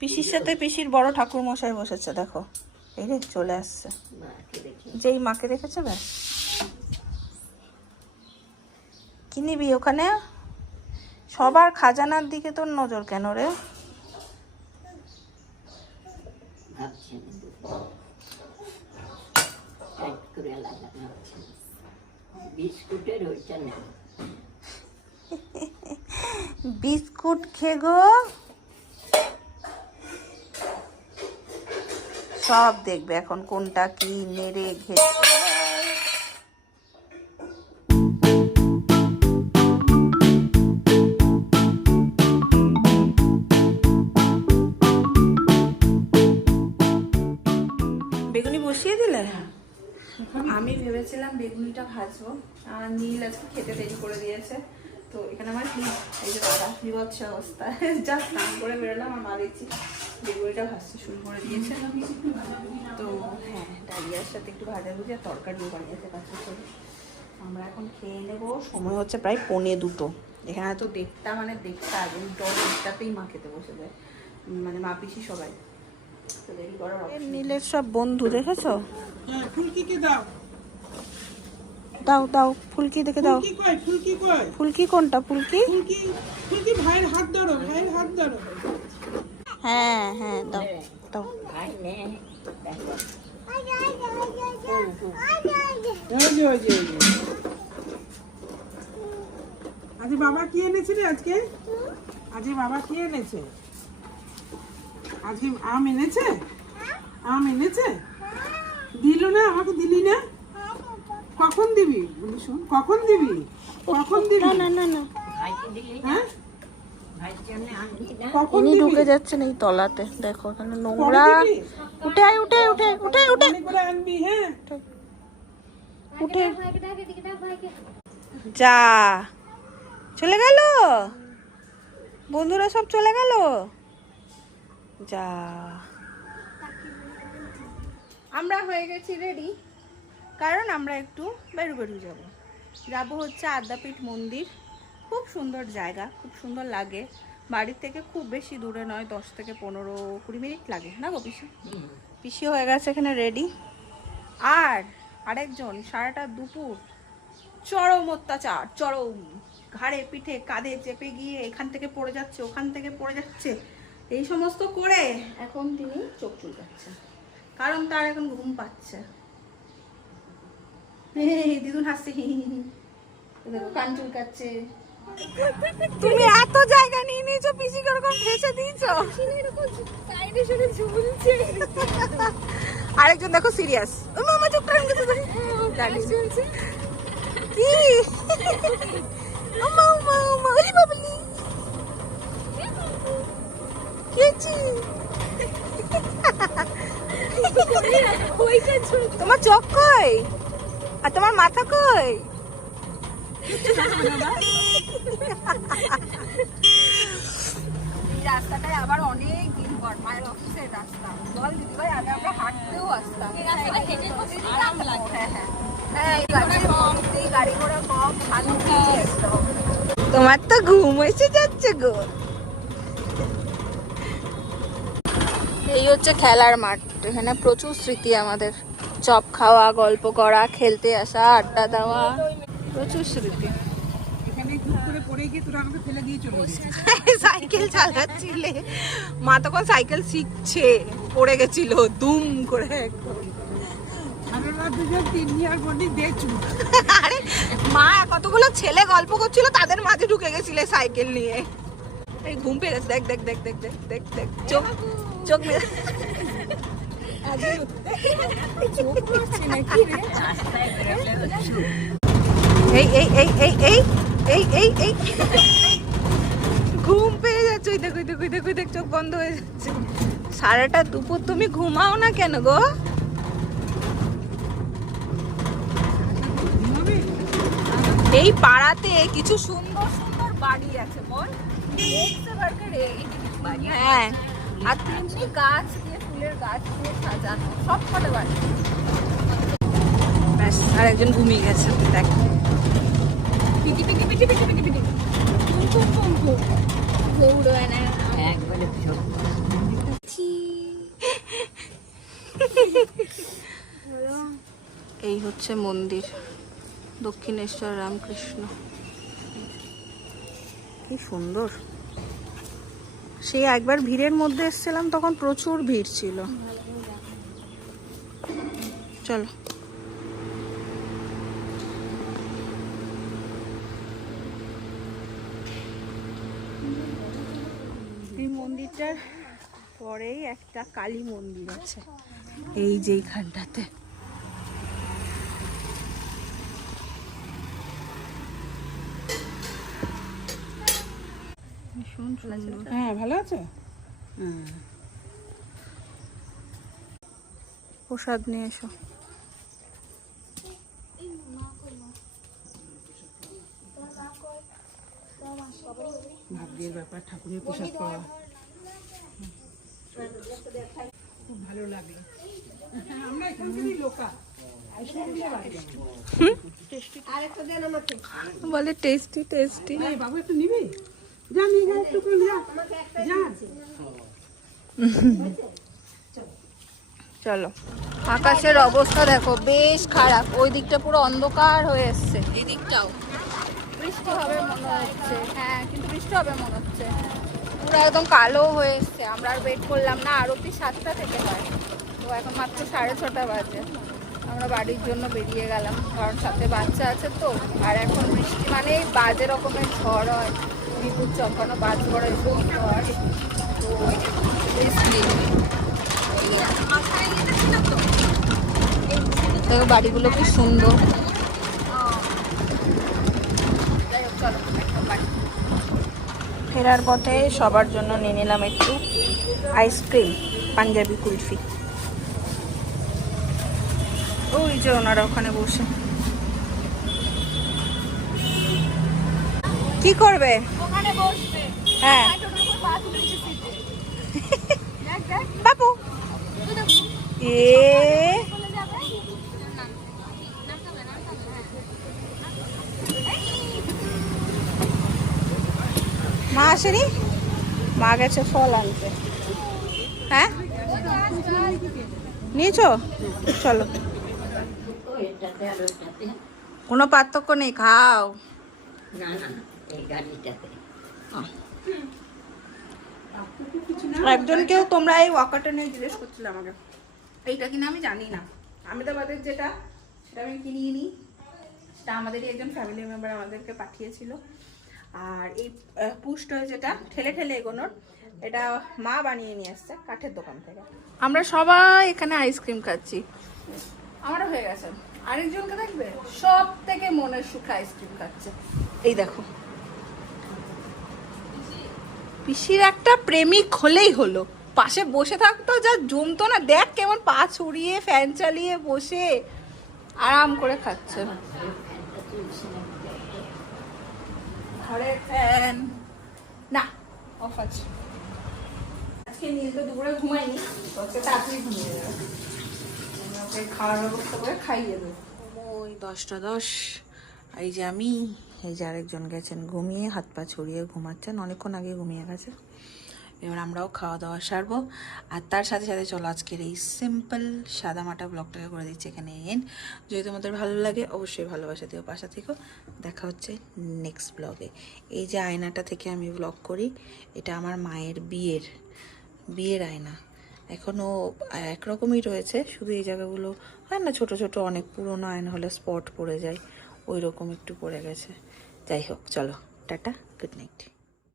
পিসির সাথে পিসির বড় ঠাকুর মশাই বসেছে, দেখো এই রে চলে আসছে, যেই মাকে দেখেছে ব্যাস। কি নিবি ওখানে? সবার খাজানার দিকে তোর নজর কেন রে? বিস্কুট খেগো, সব দেখবে এখন কোনটা কি নেড়ে ঘেটে। বেগুনি বসিয়ে দিলে? আমি ভেবেছিলাম বেগুনিটা ভাজবো, আর নীল আজকে খেতে দেরি করে দিয়েছে। তো এখানে আমার এই যে দাদা বিভৎস অবস্থা, যা স্নান করে বেরোলাম আর মা দেখছি বেগুনিটা ভাজতে শুরু করে দিয়েছে। তো হ্যাঁ, ডালিয়ার সাথে একটু ভাজাভুজি আর তরকারিও বানিয়েছে কাছে করে। আমরা এখন খেয়ে নেবো, সময় হচ্ছে প্রায় 1:45। এখানে তো দেখতে আগে ডরটাতেই মা খেতে বসে যায়, মানে মা পিসি সবাই। তো দেরি করার নীলের সব বন্ধু দেখেছো? ফুলকিকে দাও দাও দাও, ফুলকি দেখে দাও। ফুলকি কই? ফুলকি কোনটা? ফুলকি ফুলকি ভাইয়ের হাত ধরো, ভাইয়ের হাত ধরো। হ্যাঁ হ্যাঁ, দাও দাও। আজ বাবা কি এনেছে রে? আজকে বাবা কি এনেছে? আজকে আম এনেছে? আম এনেছে? দিল না আমাকে, দিলি না? কখন দিবি? শোন, কখন দিবি? কখন দিবি? না না না, হ্যাঁ, উনি ঢুকে যাচ্ছেন এই তলাতে, দেখো এখানে নোংরা। উঠে আয়, উঠে উঠে উঠে উঠে করে আনবি। হ্যাঁ, উঠে যা, চলে গেল বন্ধুরা, সব চলে গেল। যা, আমরা হয়ে গেছি রেডি, কারণ আমরা একটু বেরু যাবো হচ্ছে আদ্যাপীঠ মন্দির। খুব সুন্দর জায়গা, খুব সুন্দর লাগে। বাড়ির থেকে খুব বেশি দূরে নয়, 10 থেকে 15-20 মিনিট লাগে না গো পিসি? পিসি হয়ে গেছে এখানে রেডি। আর আরেকজন সারাটা দুপুর চরম অত্যাচার, চরম ঘাড়ে পিঠে কাঁধে চেপে গিয়ে এখান থেকে পড়ে যাচ্ছে, ওখান থেকে পড়ে যাচ্ছে, এই সমস্ত করে এখন তিনি চোখ চুলকাচ্ছেন, কারণ তার এখন ঘুম পাচ্ছে। দিদুন হাসছে, দেখো কান চুলকাচ্ছে। তুমি এত জায়গা নিয়ে নিয়েছো, পিসি কিরকম ফেসে দিয়েছো। আরেকজন দেখো সিরিয়াস, মামা চুপ করে কি তোমার চোখ কই আর তোমার মাথা কই? এই রাস্তাটায় আবার অনেক দিন পর মায়ের অফিসের রাস্তা, বল দিদি ভাই, আগে আমরা হাঁটতেও আসতাম, আরাম লাগে। গাড়ি ঘোড়া কম, তোমার তো ঘুম এসে যাচ্ছে গো। এই হচ্ছে খেলার মাঠ, এখানে প্রচুর স্মৃতি আমাদের, চপ খাওয়া, গল্প করা, খেলতে আসা, আড্ডা দেওয়া, প্রচুর স্মৃতি। সাইকেল চালাচ্ছিলে, মা তখন সাইকেল শিখছে, পড়ে গেছিল দুম করে। আরে মা কতগুলো ছেলে গল্প করছিল, তাদের মাঝে ঢুকে গেছিলে সাইকেল নিয়ে। এই ঘুম পেয়ে গেছে, দেখ দেখ দেখ দেখ দেখ দেখ দেখ, চোখ চোখ এই এই এই এই এই এই এই এই ঘুম পেয়ে যাচ্ছে, ওই দেখো দেখো দেখো দেখ, চোখ বন্ধ হয়ে যাচ্ছে। সারাটা দুপুর তুমি ঘুমাও না কেন গো? এই পাড়াতে কিছু সুন্দর সুন্দর বাড়ি আছে, বল। হ্যাঁ, আর তিনটি গাছ দিয়ে, ফুলের গাছ দিয়ে সাজানো, সব কটা বাড়ি। ব্যাস, আর একজন ঘুমিয়ে গেছে, দেখ। পিটি পিটি পিটি পিটি পিটি পিটি এই হচ্ছে মন্দির, দক্ষিণেশ্বর রামকৃষ্ণ। কি সুন্দর। সেই একবার ভিড়ের মধ্যে এসেছিলাম, তখন প্রচুর ভিড় ছিল। চলো। এই মন্দিরটার পরেই একটা কালী মন্দির আছে, এই যে এইখানটাতে। হ্যাঁ, ভালো আছে। হ্যাঁ, প্রসাদ নিয়ে এসো। ভাগ্যের ব্যাপার, ঠাকুরের প্রসাদ পাওয়া। খুব ভালো লাগলো। আমরা এখানকারই লোকাল। বলে টেস্টি টেস্টি। বাবু একটু নিবি? যা নিয়ে যা, একটু করে যা। চলো। আকাশের অবস্থা দেখো, বেশ খারাপ। ওই দিকটা পুরো অন্ধকার হয়ে এসছে, এই দিকটাও বৃষ্টি হবে মনে হচ্ছে। হ্যাঁ, কিন্তু বৃষ্টি হবে মনে হচ্ছে। পুরো একদম কালো হয়ে এসছে। আমরা আর ওয়েট করলাম না, আরতি 7টা থেকে হয়, তো এখন মাত্র 6:30 বাজে। আমরা বাড়ির জন্য বেরিয়ে গেলাম, কারণ সাথে বাচ্চা আছে তো। আর এখন বৃষ্টি মানে বাজে রকমের ঝড় হয়, বিদ্যুৎ চমকানো, বাজ পড়ে, ঝড়। তো বৃষ্টি, দেখো বাড়িগুলো কি সুন্দর। ফেরার পথে সবার জন্য নিয়ে নিলাম একটু আইসক্রিম, পাঞ্জাবি কুলফি। ওই যে ওনারা ওখানে বসে কি করবে? হ্যাঁ বাবু, মা আসেনি, মা গেছে ফল আনতে। হ্যাঁ, নিয়েছো? চলো, কোনো পার্থক্য নেই, খাও। একজনকেও তোমরা এই ওয়াকারটা নিয়ে জিজ্ঞেস করছিলে আমাকে, এইটা কিনা আমি জানি না। আহমেদাবাদের যেটা, সেটা আমি কিনিয়ে নিই। সেটা আমাদেরই একজন ফ্যামিলি মেম্বার আমাদেরকে পাঠিয়েছিল। আর এই পুষ্ট যেটা ঠেলে ঠেলে এগোনোর, এটা মা বানিয়ে নিয়ে আসছে কাঠের দোকান থেকে। আমরা সবাই এখানে আইসক্রিম খাচ্ছি, আমারও হয়ে গেছে। আরেকজনকে দেখবে সব থেকে মনের সুখে আইসক্রিম খাচ্ছে। এই দেখো, পিসির একটা প্রেমিক হলেই হলো, পাশে বসে থাকতো যা জমতো না। দেখ কেমন পা ছড়িয়ে ফ্যান চালিয়ে বসে আরাম করে খাচ্ছে। ঘরে ফ্যান না, অফ আছে। আজকে নিয়ে তো দুপুরে ঘুমাইনি, আজকে তাড়াতাড়ি ঘুমিয়ে যাবে। খাওয়ার ব্যবস্থা করে খাইয়ে দেবো। ওই 10টা 10। এই যে আমি, এই যে আরেকজন গেছেন ঘুমিয়ে, হাত পা ছড়িয়ে ঘুমাচ্ছেন, অনেকক্ষণ আগে ঘুমিয়ে গেছে। এবার আমরাও খাওয়া দাওয়া সারবো। আর তার সাথে সাথে চলো আজকের এই সিম্পল সাদামাটা ব্লগটাকে করে দিচ্ছি এখানে এন্ড। যদি তোমাদের ভালো লাগে অবশ্যই ভালোবাসা দিও, পাশে থেকো। দেখা হচ্ছে নেক্সট ব্লগে। এই যে আয়নাটা থেকে আমি ব্লগ করি, এটা আমার মায়ের বিয়ের আয়না। এখনও একরকমই রয়েছে, শুধু এই জায়গাগুলো হয় না ছোট ছোট, অনেক পুরোনো আয়না হলে স্পট পড়ে যায়, ওই রকম একটু পড়ে গেছে। যাই হোক, চলো টাটা, গুড নাইট।